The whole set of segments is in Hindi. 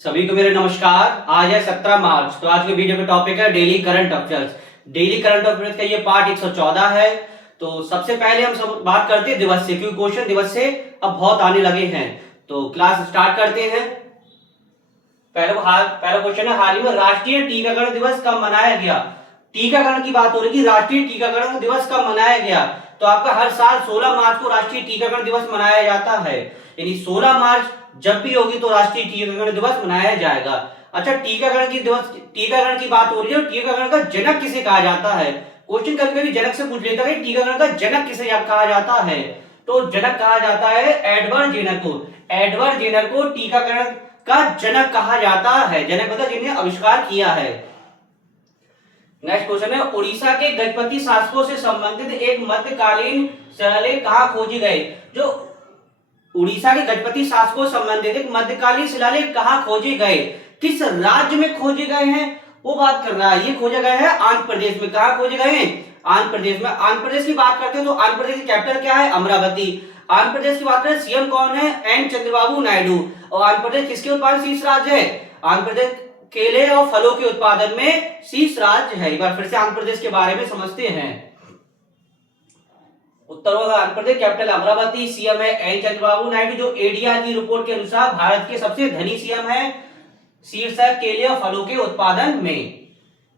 सभी को मेरा नमस्कार। आज है 17 मार्च। तो आज के वीडियो का टॉपिक है daily current affairs. Daily current affairs का ये पार्ट 114 है। तो सबसे पहले हम सब बात करते हैं दिवस से, क्योंकि क्वेश्चन दिवस से अब बहुत आने लगे हैं। तो क्लास स्टार्ट करते हैं। पहला क्वेश्चन है, हाल ही में राष्ट्रीय टीकाकरण दिवस कब मनाया गया। टीकाकरण की बात हो रही है, राष्ट्रीय टीकाकरण दिवस कब मनाया गया। तो आपका हर साल 16 मार्च को राष्ट्रीय टीकाकरण दिवस मनाया जाता है। यानी 16 मार्च जब भी होगी तो राष्ट्रीय टीकाकरण दिवस मनाया जाएगा। अच्छा, टीकाकरण की बात हो रही है। टीकाकरण का जनक किसे कहा जाता है। क्वेश्चन कभी कभी जनक से पूछ लेता है, टीकाकरण का जनक किसे कहा जाता है। तो जनक कहा जाता है एडवर्ड जेनर को। एडवर्ड जेनर को टीकाकरण का जनक कहा जाता है। जनक मतलब जिन्हें आविष्कार किया है। नेक्स्ट क्वेश्चन है, उड़ीसा के गजपति शासकों से संबंधित एक मध्यकालीन शिलालेख कहां खोजे गए। जो उड़ीसा के गजपति शासकों से संबंधित एक मध्यकालीन शिलालेख कहां खोजे गए, किस राज्य में खोजे गए हैं, वो बात कर रहा है। ये खोजे गए हैं आंध्र प्रदेश में। कहां खोजे गए हैं? आंध्र प्रदेश में। आंध्र प्रदेश की बात करते हैं तो आंध्र प्रदेश की कैपिटल क्या है? अमरावती। आंध्र प्रदेश की बात करें, सीएम कौन है? एन चंद्रबाबू नायडू। और आंध्र प्रदेश किसके उत्पादन शीर्ष राज्य है? आंध्र प्रदेश केले और फलों के उत्पादन में शीर्ष राज्य है। एक बार फिर से आंध्र प्रदेश के बारे में समझते हैं। उत्तर होगा आंध्र प्रदेश, कैपिटल अमरावती, सीएम है एन चंद्रबाबू नायडू, जो एडीआर की रिपोर्ट के अनुसार भारत के सबसे धनी सीएम है। शीर्ष है केले और फलों के उत्पादन में।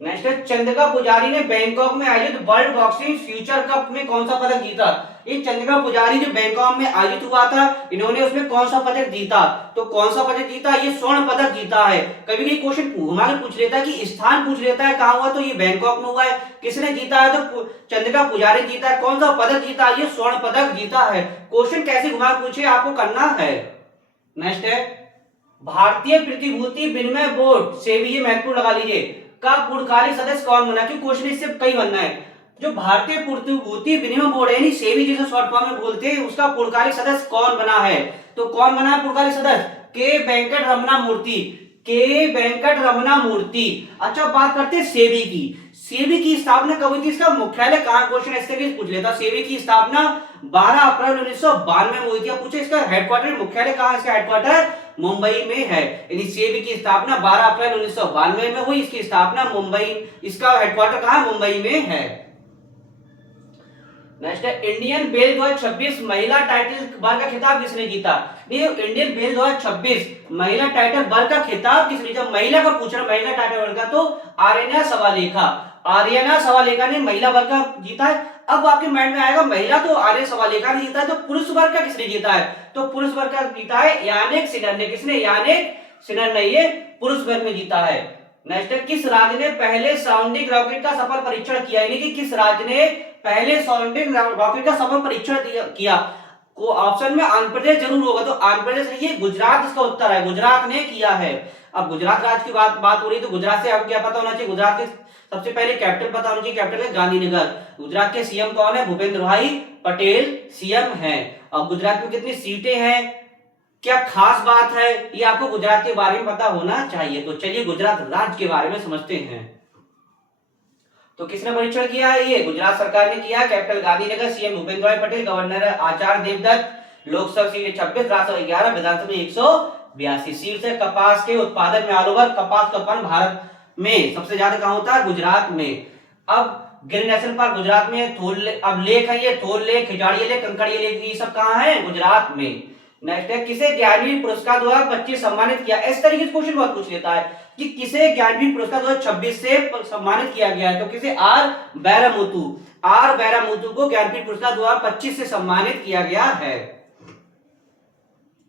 नेक्स्ट है, चंद्रिका पुजारी ने बैंकॉक में आयोजित वर्ल्ड बॉक्सिंग फ्यूचर कप में कौन सा पदक जीता। ये चंद्रिका पुजारी जो बैंकॉक में आयोजित हुआ था, इन्होंने उसमें कौन सा पदक जीता। तो कौन सा पदक जीता? ये स्वर्ण पदक जीता है। कभी कभी क्वेश्चन हमारे पूछ लेता है कि स्थान पूछ लेता है कहां हुआ, तो ये बैंकॉक में हुआ है। किसने जीता है? तो चंद्रिका पुजारी जीता है। कौन सा पदक जीता? ये स्वर्ण पदक जीता है। क्वेश्चन कैसे घुमा पूछे आपको करना है। नेक्स्ट है, भारतीय प्रतिभूति विनिमय बोर्ड से भी, ये महत्वपूर्ण लगा लीजिए, का पूर्णकालिक सदस्य कौन बना। क्योंकि क्वेश्चन इससे कई बनना है। जो भारतीय प्रतिभूति विनिमय बोर्ड है, सेबी जिसे शॉर्ट फॉर्म में बोलते हैं, उसका पूर्णकालिक सदस्य कौन बना है। तो कौन बना है पूर्णकालिक सदस्य? के वेंकट रमना मूर्ति। के वेंकट रमना मूर्ति। अच्छा, बात करते हैं सेबी की। सेबी की स्थापना कब हुई थी? इसका मुख्यालय कहां? क्वेश्चन इससे भी पूछ लेता। सेबी की स्थापना 12 अप्रैल 1992 में हुई थी। पूछे इसका हेडक्वार्टर, मुख्यालय कहां? इसका हेडक्वार्टर मुंबई में है। यानी सेबी की स्थापना 12 अप्रैल 1992 में हुई। इसकी स्थापना मुंबई, इसका हेडक्वार्टर कहां? मुंबई में है। नेक्स्ट है, इंडियन बेल 2026 महिला टाइटल बार का खिताब किसने जीता। ये इंडियन बेल 2026 महिला टाइटल बार का खिताब किसने जीता? महिला का पूछ रहा, महिला टाइटल बार का, तो आर्यना सवालेखा। आर्यना सवालेखा ने महिला वर्ग का जीता है। अब आपके माइंड में आएगा, महिला तो आर्य सवालेखा ने जीता है, तो पुरुष वर्ग का किसने जीता है? तो पुरुष वर्ग का जीता है यानिक सिनर ने। किसने? यानिक सिनर ने ये पुरुष वर्ग में जीता है। नेक्स्ट है, किस राज्य ने पहले साउंडिंग रॉकेट का सफल परीक्षण किया। यानी कि किस राज्य ने पहले साउंडिंग रॉकेट का सफल परीक्षण किया। को ऑप्शन में आंध्र प्रदेश जरूर होगा, तो आंध्र प्रदेश नहीं है, गुजरात इसका उत्तर है। गुजरात ने किया है। अब गुजरात राज्य की बात हो रही है, तो गुजरात से आपको क्या पता होना चाहिए? गुजरात के सबसे पहले कैपिटल पता होना चाहिए। कैपिटल है गांधीनगर। गुजरात के सीएम कौन है? भूपेंद्र भाई पटेल सीएम है। और गुजरात में कितनी सीटें हैं, क्या खास बात है, ये आपको गुजरात के बारे में पता होना चाहिए। तो चलिए गुजरात राज्य के बारे में समझते हैं। तो किसने परीक्षण किया है? ये गुजरात सरकार ने किया। कैपिटल गांधीनगर, सीएम भूपेंद्र भाई पटेल, गवर्नर आचार्य देवव्रत, लोकसभा सीट 26, राज्यसभा 11, विधानसभा 182 सीट है। कपास के उत्पादन में ऑल ओवर कपास का उत्पादन भारत में सबसे ज्यादा कहां होता है? गुजरात में। अब गिर नेशनल पार्क गुजरात में। अब लेक है ये, थोल lake, Khijadia lake, Kankaria lake, ये सब कहां है? गुजरात में। नेक्स्ट है, किसे ज्ञानपीठ पुरस्कार 2025 सम्मानित किया। इस तरीके से क्वेश्चन बहुत पूछ लेता है कि किसे ज्ञानपीठ पुरस्कार 2026 से सम्मानित किया गया है। तो किसे? आर बैरामुतु। आर बैरामुतु को ज्ञानपीठ पुरस्कार 2025 से सम्मानित किया गया है।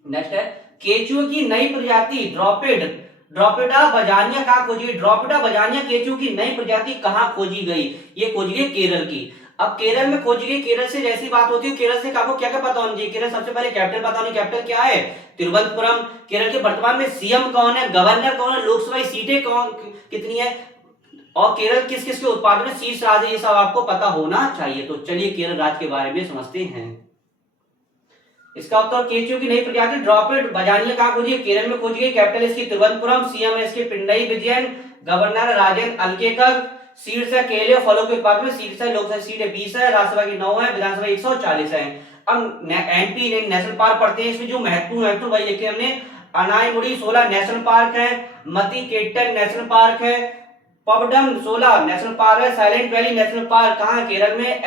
नेक्स्ट है, केचुओं की नई प्रजाति ड्रोपिडा बजानिया कहां खोजी गई। ड्रोपिडा बजानिया केचुओं की नई प्रजाति कहां खोजी गई? ये खोजी गई केरल की। अब केरल में खोजी गई। केरल से जैसी बात होती है, केरल से आपको क्या क्या पता होना चाहिए? केरल सबसे पहले कैपिटल पता होनी। कैपिटल क्या है? तिरुवनंतपुरम। केरल के वर्तमान में सीएम कौन है? गवर्नर कौन है? लोकसभा सीटें कौन कितनी है? और केरल किस किस के उत्पादन में शीर्ष राज्य है, ये सब आपको पता होना चाहिए। तो चलिए केरल राज्य के बारे में समझते हैं। इसका उत्तर, केचुओं की नई प्रजाति ड्रोपिड बजानिया कहां खोजी? केरल में खोजी गई। कैपिटल इसकी तिरुवनंतपुरम, सीएम है इसके पिंडई विजयन, गवर्नर राजेंद्र अलकेकर, सीट्स है केले और फलों के उत्पादन में सीट्स है, लोकसभा सीट है 20 है, राज्यसभा की 9 है, विधानसभा 140 है। अब एमपी नेशनल पार्क पढ़ते हैं। इसमें जो महत्वपूर्ण वही लिखे हमने, अनाईमुड़ी 16 नेशनल पार्क है, मतीकेटन नेशनल पार्क है, पबडम 16 नेशनल पार्क है, साइलेंट वैली नेशनल पार्क कहाँ है? केरल में।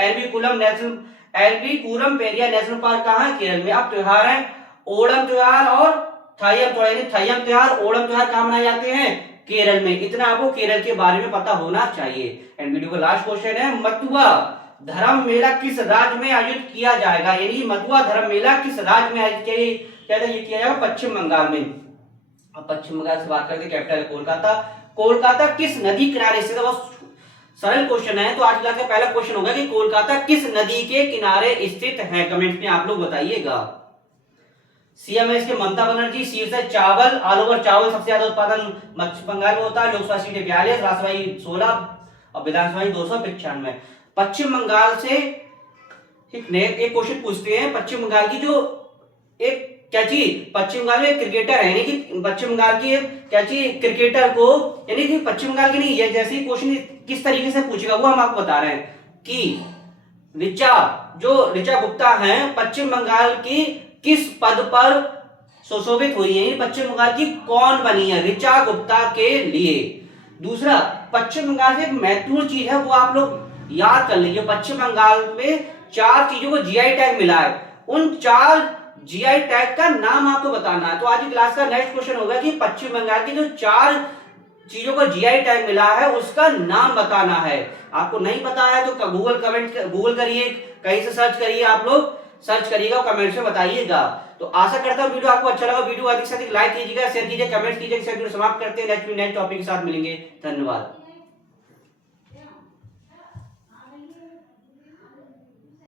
एरविकुलम पेरिया नेशनल पार्क कहाँ है? केरल में। अब त्योहार है ओणम त्योहार और थायम त्योहार, यानी थायम त्योहार, ओणम त्योहार कहाँ मनाए जाते हैं? केरल में। इतना आपको केरल के बारे में पता होना चाहिए। एंड वीडियो का लास्ट क्वेश्चन है, मथुआ धर्म मेला किस राज्य में आयोजित किया जाएगा? यानी मथुआ धर्म मेला किस राज्य में आयोजित किया जाएगा? पश्चिम बंगाल में। अब पश्चिम बंगाल से बात करते हैं, कैपिटल है कोलकाता। कोलकाता किस नदी किनारे स्थित है? बहुत सरल क्वेश्चन है। तो आज क्लास का पहला क्वेश्चन होगा कि कोलकाता किस नदी के किनारे स्थित है? कमेंट में आप लोग बताइएगा। सीएम है इसके ममता बनर्जी। शीर्ष है चावल, ऑल ओवर चावल सबसे ज्यादा उत्पादन पश्चिम बंगाल में होता है। लोकसभा सीटें 42, राज्यसभा 16 और विधानसभा 295। पश्चिम बंगाल से एक क्वेश्चन पूछते हैं। पश्चिम बंगाल की जो एक क्या चीज, पश्चिम बंगाल में क्रिकेटर है, यानी कि पश्चिम बंगाल की क्या चीज क्रिकेटर को, यानी कि पश्चिम बंगाल की नहीं, ये जैसे क्वेश्चन किस तरीके से पूछेगा वो हम आपको बता रहे हैं कि ऋचा गुप्ता हैं पश्चिम बंगाल की किस पद पर सुशोभित हुई है? पश्चिम बंगाल की कौन बनी है ऋचा गुप्ता के लिए? दूसरा, पश्चिम बंगाल से एक महत्वपूर्ण चीज है वो आप लोग याद कर लीजिए। पश्चिम बंगाल में 4 चीजों को जीआई टैग मिला है। उन 4 जीआई टैग का नाम आपको बताना है। तो आज की क्लास का नेक्स्ट क्वेश्चन होगा कि पश्चिम बंगाल की जो 4 चीजों को जीआई टैग मिला है उसका नाम बताना है। आपको नहीं पता है तो गूगल करिए, कहीं से सर्च करिए, आप लोग सर्च करिएगा और कमेंट्स में बताइएगा। तो आशा करता हूं वीडियो आपको अच्छा लगा। वीडियो अधिक से अधिक लाइक कीजिएगा, शेयर कीजिए, कमेंट कीजिएगा। समाप्त करते हैं, नेक्स्ट टॉपिक के साथ मिलेंगे। धन्यवाद।